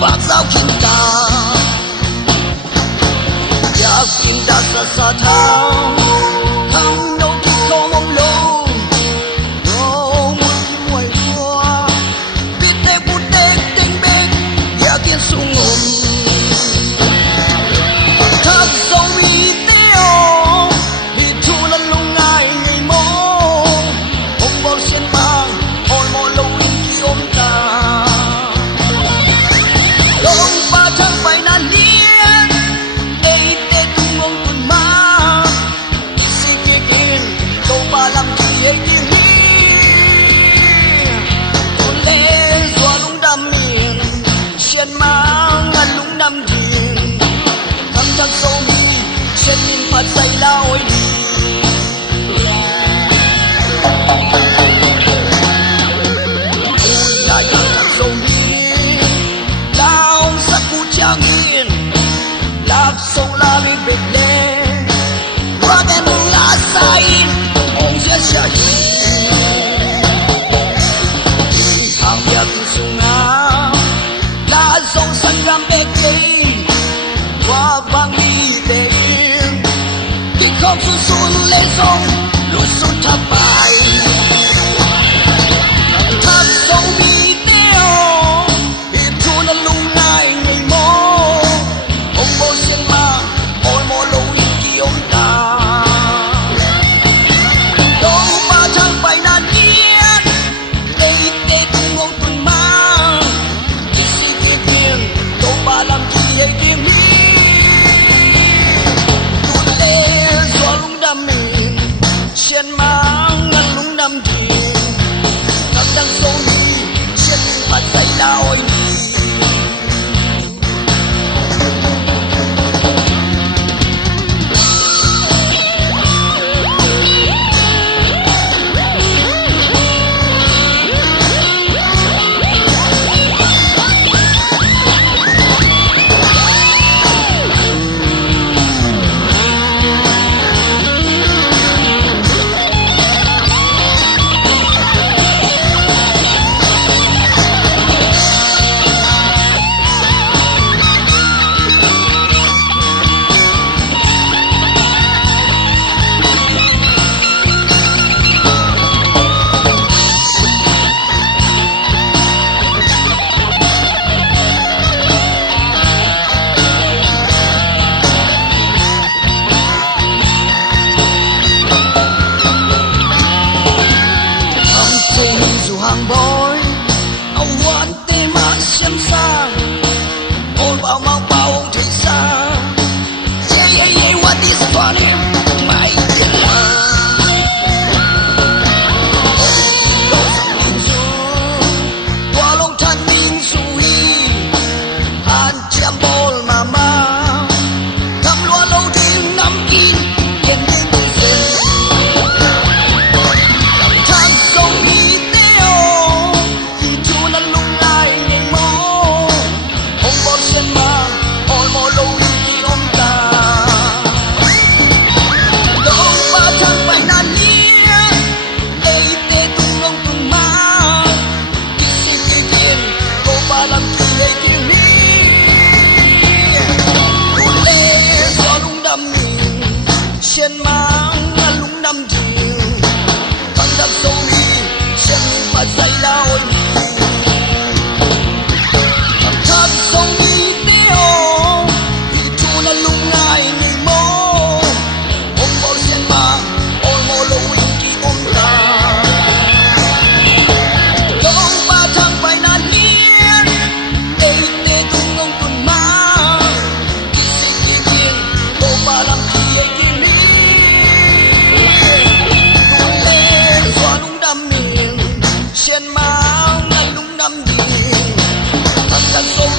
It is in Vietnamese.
Bác giáo kita Gia kita sa thao Thao nâu tu khâu mong lâu Rô mùi hoa Biết tê tinh bếch Gia kiến sung ngôn Thác sâu mi teo Hi thu lần lung ai ngày mô Ông bò sen bang Ôi mô lâu in ki ôm ta Chân nhìn mặt dày lao ôi đi Ôi lại càng thật dâu đi Lao sắc cụ trang yên Lạc sâu la bị bệt lê Qua em lá say Ông giết trả hi Hàng biệt sung áo Lá dâu sân gam bê kê Qua vang đi để không xuân xuân lên sông lối xuân tháp bài tháp sông đi teo hiệp chu nó lung ngay người mô ông bố sen ma ôi mô lâu đi kia ông ta đâu mà chẳng phải là nhiên đây tê cùng ông tuần ma chỉ xin kia tiền đâu mà làm gì ấy tiền đi Chen mang ngăn lúng đâm thuyền Các đang sâu đi Chen mặt dày lao ôi đi hàng bối ông hoan tê mà xem sang ôi bao mau bao thấy sao yeah what is funny mày biết là đâu rằng mình du qua lâu thân mình suy han chém bol mà thăm loa lâu thì nắm kín tiền đến từ giờ thang sông đi Chen mang lúng đâm thuyền Thằng đang sâu đi Chen mà dày lao ôi đi Thằng sâu đi teo Thì chu nó lung ngay người mô Ông bò sen mang ôi mô lâu in kỳ ôm ta Đâu ba thằng phải nàn nhiên Ê tê tung ông tuần ma Kỳ sinh kỳ kiên Đâu ba làm kỳ ấy kỳ Chen mang ngăn lúng đâm thuyền Thằng đang sâu